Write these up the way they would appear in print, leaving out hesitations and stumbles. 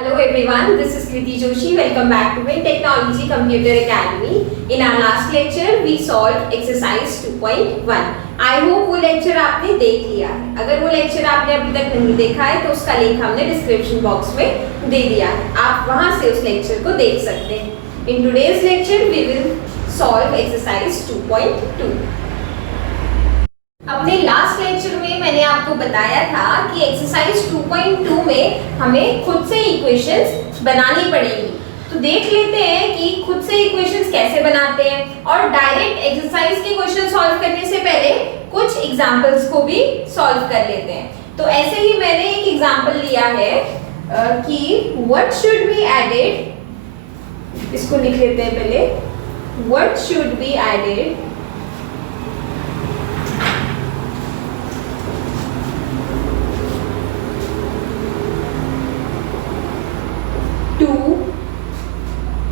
Hello everyone, this is Kriti Joshi. Welcome back to Win Technology Computer Academy. In our last lecture, we solved exercise 2.1. I hope वो lecture आपने देख लिया है. अगर वो lecture आपने अभी तक नहीं देखा है तो उसका link हमने description box में दे दिया है. आप वहाँ से उस lecture को देख सकते हैं. In today's lecture, we will solve exercise 2.2. अपने लास्ट लेक्चर में मैंने आपको बताया था कि एक्सरसाइज 2.2 में हमें खुद से इक्वेशंस बनानी पड़ेगी. तो देख लेते हैं कि खुद से इक्वेशंस कैसे बनाते हैं और डायरेक्ट एक्सरसाइज के क्वेश्चन सॉल्व करने से पहले कुछ एग्जांपल्स को भी सॉल्व कर लेते हैं. तो ऐसे ही मैंने एक एग्जांपल लिया है कि व्हाट शुड बी एडेड, इसको लिख लेते हैं पहले. What should be added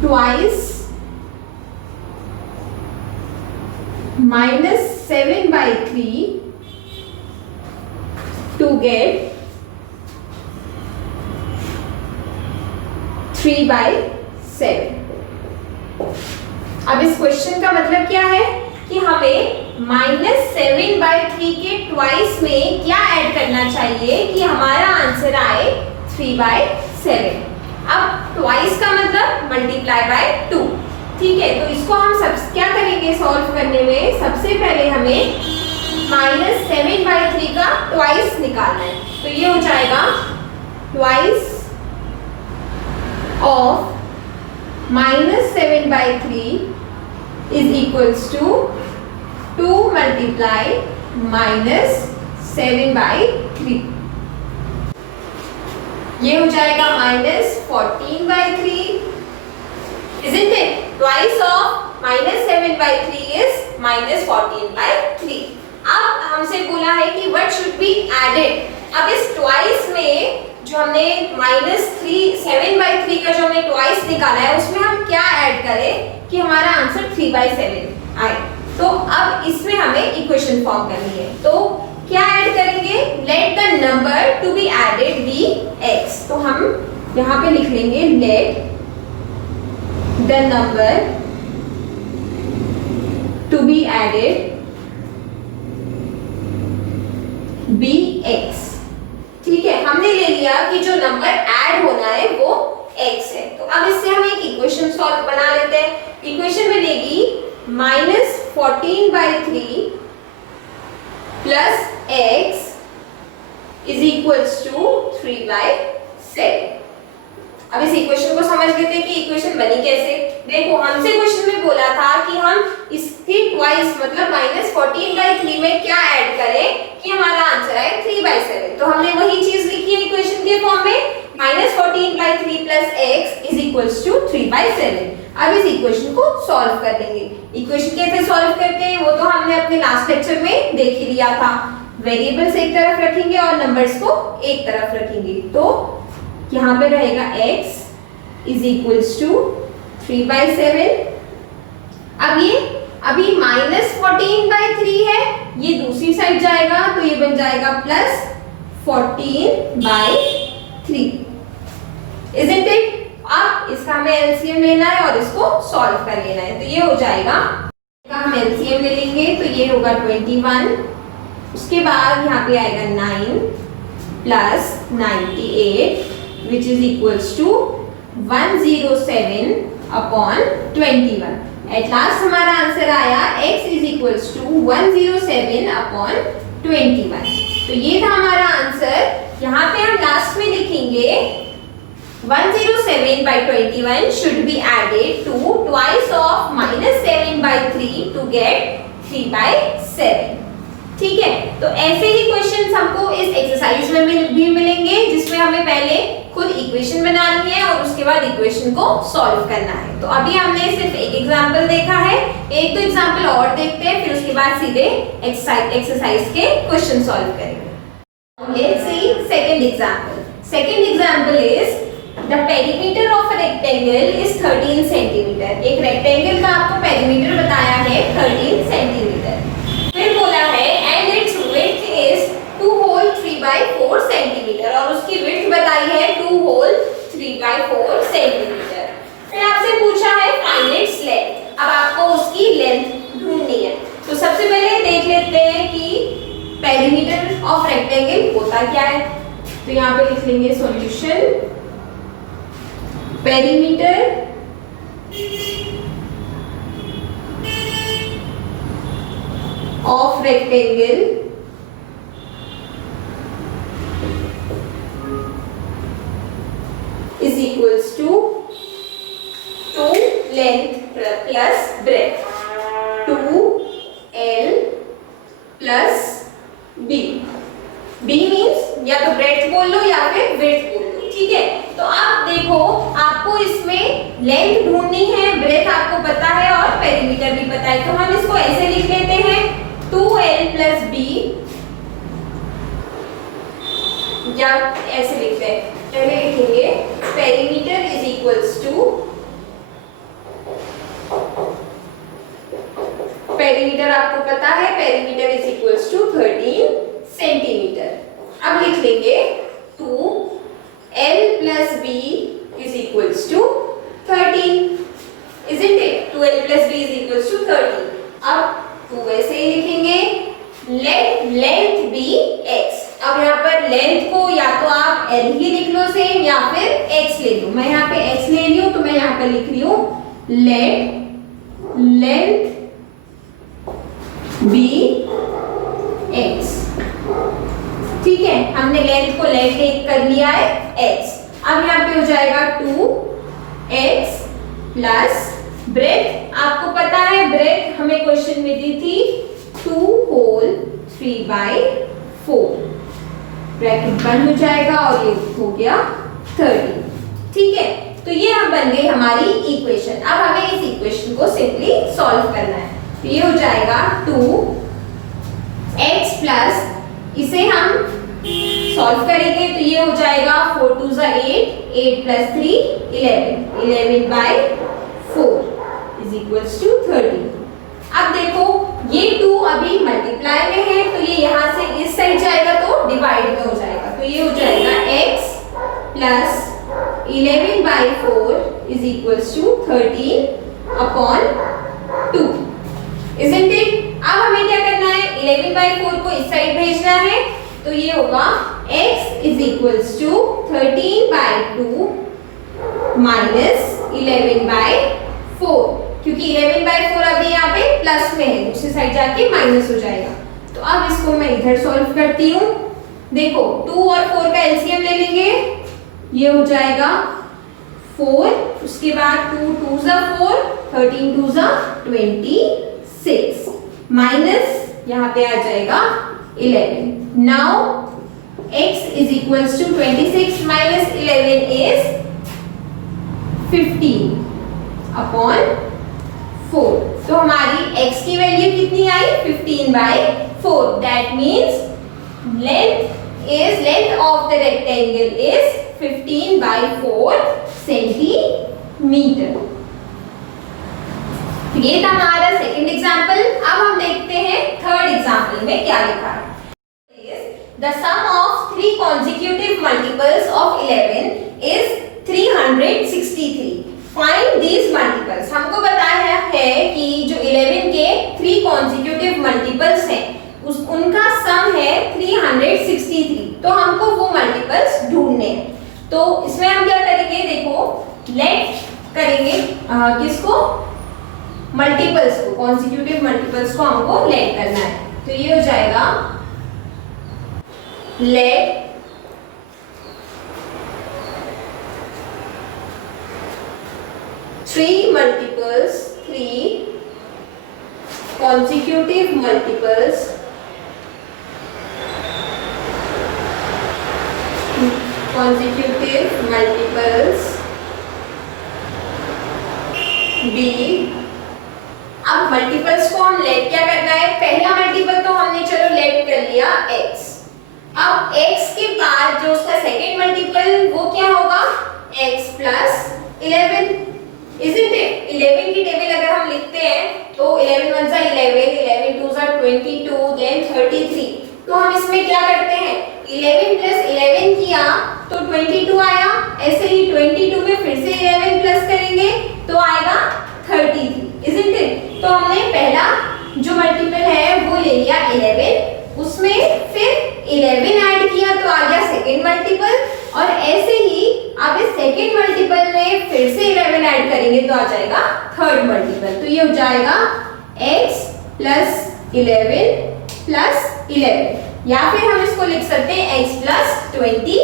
twice minus 7 by 3 to get 3 by 7. अब इस क्वेश्चन का मतलब क्या है कि हमें -7/3 के ट्वाइस में क्या ऐड करना चाहिए कि हमारा आंसर आए 3/7. अब ट्वाइस का मतलब मल्टीप्लाई बाय 2. ठीक है, तो इसको हम सब क्या करेंगे सॉल्व करने में. सबसे पहले हमें -7/3 का ट्वाइस निकालना है. तो ये हो जाएगा twice of -7/3 is equals to 2 multiply -7/3. ये हो जाएगा -14/3. Isn't it? Twice of -7/3 is -14/3. अब हमसे बोला है कि what should be added. अब इस twice में जो हमने -7/3 का जो हमने twice निकाला है उसमें हम क्या ऐड करें कि हमारा आंसर 3/7 आए. तो अब इसमें हमें इक्वेशन फॉर्म करनी है. तो क्या ऐड करेंगे. Let the number to be added be x. तो हम यहाँ पे लिख लेंगे let the number to be added be x. ठीक है, हमने ले लिया कि जो नंबर ऐड होना है वो x है. तो अब इससे हम एक इक्वेशन सॉल्व बना लेते हैं. इक्वेशन बनेगी -14/3 plus x is equals to 3/7. अब इस इक्वेशन को समझ लेते हैं कि इक्वेशन बनी कैसे. देखो, हमसे क्वेश्चन में बोला था कि हम इसके ट्वाइस मतलब -14/3 में क्या ऐड करें कि हमारा आंसर आए 3/7. तो हमने वही चीज लिखी है इक्वेशन के फॉर्म में -14/3 plus x is equals to 3/7. अब इस इक्वेशन को सॉल्व कर लेंगे. इक्वेशन कैसे सॉल्व करते हैं वो तो हमने अपने लास्ट लेक्चर में देख ही लिया था. वेरिएबल्स एक तरफ रखेंगे और नंबर्स को एक तरफ रखेंगे. तो यहाँ पे रहेगा x इज इक्वल्स टू 3/7. अब ये अभी -14/3 है, ये दूसरी साइड जाएगा तो ये बन जाएगा +14/3. Isn't it? अब इसका हमें एलसीएम लेना है और इसको सॉल्व कर लेना है. तो ये हो जाएगा, हम एलसीएम ले लेंगे तो ये होगा 21. उसके बाद यहाँ पे आएगा 9 plus 98 which is equals to 107/21. At last हमारा आंसर आया x इज इक्वल्स टू 107/21. तो ये था हमारा आंसर. यहाँ पे हम लास्ट में लिखेंगे 107/21 should be added to twice of -7/3 to get 3/7. ठीक है, तो ऐसे ही क्वेश्चंस हमको इस एक्सरसाइज में भी मिलेंगे जिसमें हमें पहले खुद इक्वेशन बनानी है और उसके बाद इक्वेशन को सॉल्व करना है. तो अभी हमने सिर्फ एक एग्जांपल देखा है, एक तो एग्जांपल और देखते हैं, फिर उसके बाद सीधे एक्सरसाइज के क्वेश्चन सॉल्व करेंगे. Let's see second example. Second example is The perimeter of a rectangle is 13 centimeter. एक रेक्टेंगल का आपको पेरीमीटर बताया है 13 सेंटीमीटर. फिर बोला है and its width is 2 whole 3/4 centimeter और उसकी width बताई है 2 whole 3 3/4 सेंटीमीटर। फिर आपसे पूछा है फाइंड इट्स लेंथ, अब आपको उसकी लेंथ ढूंढनी है। तो सबसे पहले देख लेते हैं कि पेरीमीटर ऑफ रेक्टेंगल होता क्या है। तो यहाँ पे लिख लेंगे solution, perimeter of rectangle is equals to 2 length plus breadth, 2l plus b। b means या तो breadth बोल लो या फिर width बोल लो, ठीक है। तो आप देखो, आपको इसमें लेंथ ढूंढनी है, ब्रेथ आपको पता है और पेरीमीटर भी पता है। तो हम इसको ऐसे लिख लेते हैं 2l plus b, या ऐसे लिखते हैं, पहले लिखेंगे perimeter is equals to, perimeter आपको पता है, perimeter is equals to 13 centimetre. अब लिख लेंगे 2l plus b is equals to 13, isn't it? 2l plus b is equals to 13। अब 2 ऐसे ही लिखेंगे, let length be x। अब यहाँ पर लेंथ को या तो आप l ही लिख लो सेम, या फिर x ले लो। मैं यहाँ पे x ले रही हूँ, तो मैं यहाँ पे लिख रही हूँ let length be x, ठीक है। हमने लेंथ को लेट कर लिया है x। अब यहाँ पे हो जाएगा 2x प्लस ब्रेथ, आपको पता है ब्रेथ हमें क्वेश्चन में दी थी 2 होल 3/4, ब्रैकेट बंद हो जाएगा और ये हो गया 30, ठीक है। तो ये हम बन गई हमारी इक्वेशन। अब हमें इस इक्वेशन को सिंपली सॉल्व करना है। तो ये हो जाएगा 2x प्लस, इसे हम सॉल्व करेंगे तो ये हो जाएगा 4 2 8, 8 plus 3 11, 11/4 is equals to 30। अब देखो ये 2 अभी मल्टीप्लाई में है, तो ये यहाँ से इस साइड जाएगा तो डिवाइड में हो जाएगा। तो ये हो जाएगा x plus 11/4 is equals to 13/2, isn't it? अब हमें क्या करना है, 11/4 को इस साइड भेजना है, तो ये होगा x is equals to 13/2 minus 11/4, क्योंकि 11/4 अभी यहाँ पे प्लस में है, दूसरी साइड जाके माइनस हो जाएगा। तो अब इसको मैं इधर सॉल्व करती हूँ। देखो 2 और 4 का एलसीएम ले लेंगे, ये हो जाएगा 4, उसके बाद 2 2 4, 13 2 26, माइनस यहाँ पे आ जाएगा 11। Now x is equals to 26 minus 11 is 15/4। तो हमारी x की वैल्यू कितनी आई, 15/4। That means length of the rectangle is 15/4 centimetre. ये था हमारा सेकंड एग्जांपल। अब हम देखते हैं थर्ड एग्जांपल में क्या लिखा है। The sum of 3 consecutive multiples of 11 is 363. Find these multiples। हमको बताया है कि जो 11 के 3 consecutive multiples हैं, उनका सम है 363। तो हमको वो मल्टीपल्स ढूंढने हैं। तो इसमें हम क्या करेंगे, देखो लेट करेंगे किसको, मल्टीपल्स को, कॉन्सिक्यूटिव मल्टीपल्स को हमको लेट करना है। तो ये हो जाएगा let three consecutive multiples b। अब मल्टीपल्स को हम लेट क्या करना है, पहला मल्टीपल तो हमने चलो लेट कर लिया x। अब x के बाद जो उसका सेकेंड मल्टीपल वो क्या होगा, x प्लस 11, isn't it? 11 की टेबल अगर हम लिखते हैं तो 11 1 जा 11, 11 2 जा 22, देन 33। तो हम इसमें क्या करते हैं, 11 प्लस 11 किया तो 22 आया, ऐसे ही 22 फिर से 11 प्लस करेंगे तो आएगा 33, isn't it? तो हमने पहला जो मल्टीपल है वो ले लिया 11, उसमें फिर 11 ऐड किया तो आ गया सेकेंड मल्टीपल, और ऐसे ही आप इस सेकेंड मल्टीपल में फिर से 11 ऐड करेंगे तो आ जाएगा थर्ड मल्टीपल। तो ये हो जाएगा x प्लस 11 प्लस 11, या फिर हम इसको लिख सकते हैं x प्लस 22,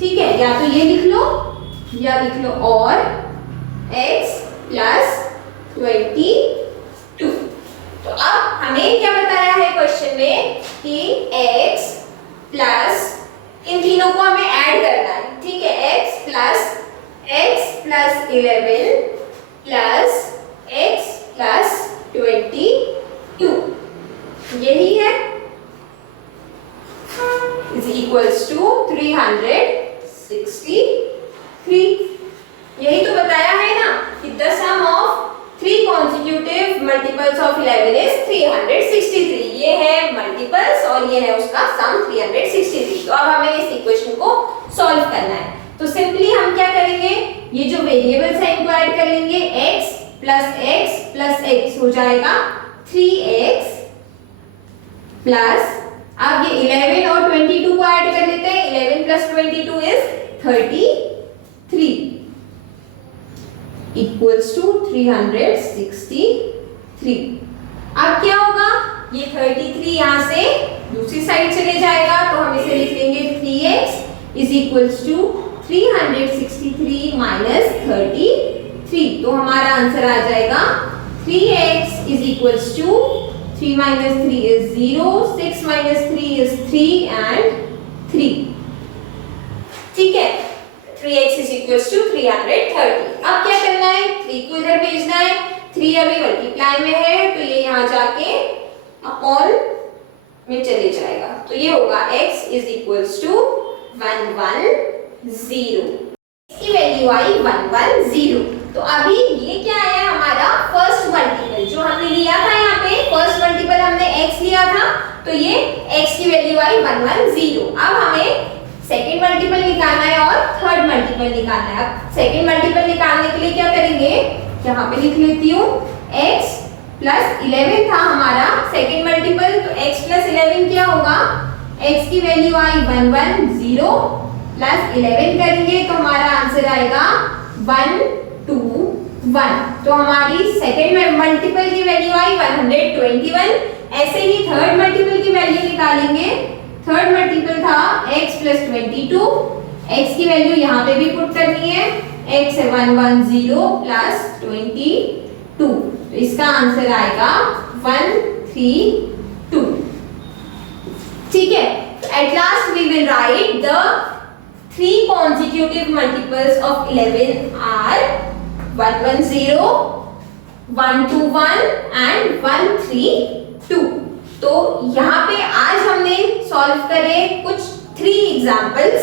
ठीक है? या तो ये लिख लो या लिख लो और x प्लस 22। तो अब हमें क्या बताया है क्वेश्चन में कि x प्लस, इन तीनों को हमें ऐड करना है, ठीक है? x plus 11 plus x plus 22, यही है, इज इक्वल्स टू 363। यही तो बताया है ना कि the sum of 3 consecutive multiples of 11 is 363। ये है मल्टीपल्स और ये है उसका सम 363। तो अब हमें इस इक्वेशन को सॉल्व करना है। तो सिंपली हम क्या करेंगे, ये जो वेरिएबल्स है इनको ऐड कर लेंगे, x प्लस x हो जाएगा 3x प्लस, अब ये 11 और 22 को ऐड कर लेते हैं, 11 प्लस 22 इज 33 इक्वल्स टू 363। अब क्या होगा, ये 33 यहाँ से दूसरी साइड चले जाएगा तो हम इसे लिख लेंगे 3x is equals to 363 minus 33। तो हमारा आंसर आ जाएगा 3x is equals to 3 minus 3 is 0, 6 minus 3 is 3 and 3, ठीक है? 3x is equals to 330। अब क्या करना है, 3 को इधर भेजना है, 3 अभी मल्टीप्लाई में है तो ये यहाँ जाके अपॉन में चले जाएगा, तो ये होगा x is equals to 110, इसकी वैल्यू आई 110। तो अभी ये क्या आया हमारा फर्स्ट मल्टीपल जो हमने लिया था, यहाँ पे फर्स्ट मल्टीपल हमने x लिया था तो ये x की वैल्यू आई 110। अब हमें सेकेंड मल्टीपल निकालना है और थर्ड मल्टीपल निकालना है। अब सेकेंड मल्टीपल निकालने के लिए क्या करेंगे, यहाँ पे लिख लेती हूँ x प्लस 11 था हमारा सेकेंड मल्टीपल, तो x प्लस 11 क्या होगा, x की वैल्यू आई 110 प्लस 11 करेंगे तो हमारा आंसर आएगा 121। तो हमारी सेकेंड मल्टीपल की वैल्यू आई 121। ऐसे ही थर्ड मल्टीपल की वैल्यू निकालेंगे, थर्ड मल्टीपल था x प्लस 22, x की वैल्यू यहाँ पे भी पुट करनी है, x है 110 प्लस 22, तो इसका आंसर आएगा 132, ठीक है? At last we will write the 3 consecutive multiples of 11 are 110, 121 and 132। तो यहाँ पे आज हमने सॉल्व करे कुछ 3 एग्जाम्पल्स।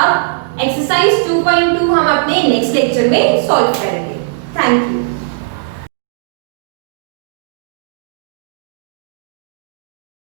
अब एक्सरसाइज 2.2 हम अपने नेक्स्ट लेक्चर में सॉल्व करेंगे। Thank you.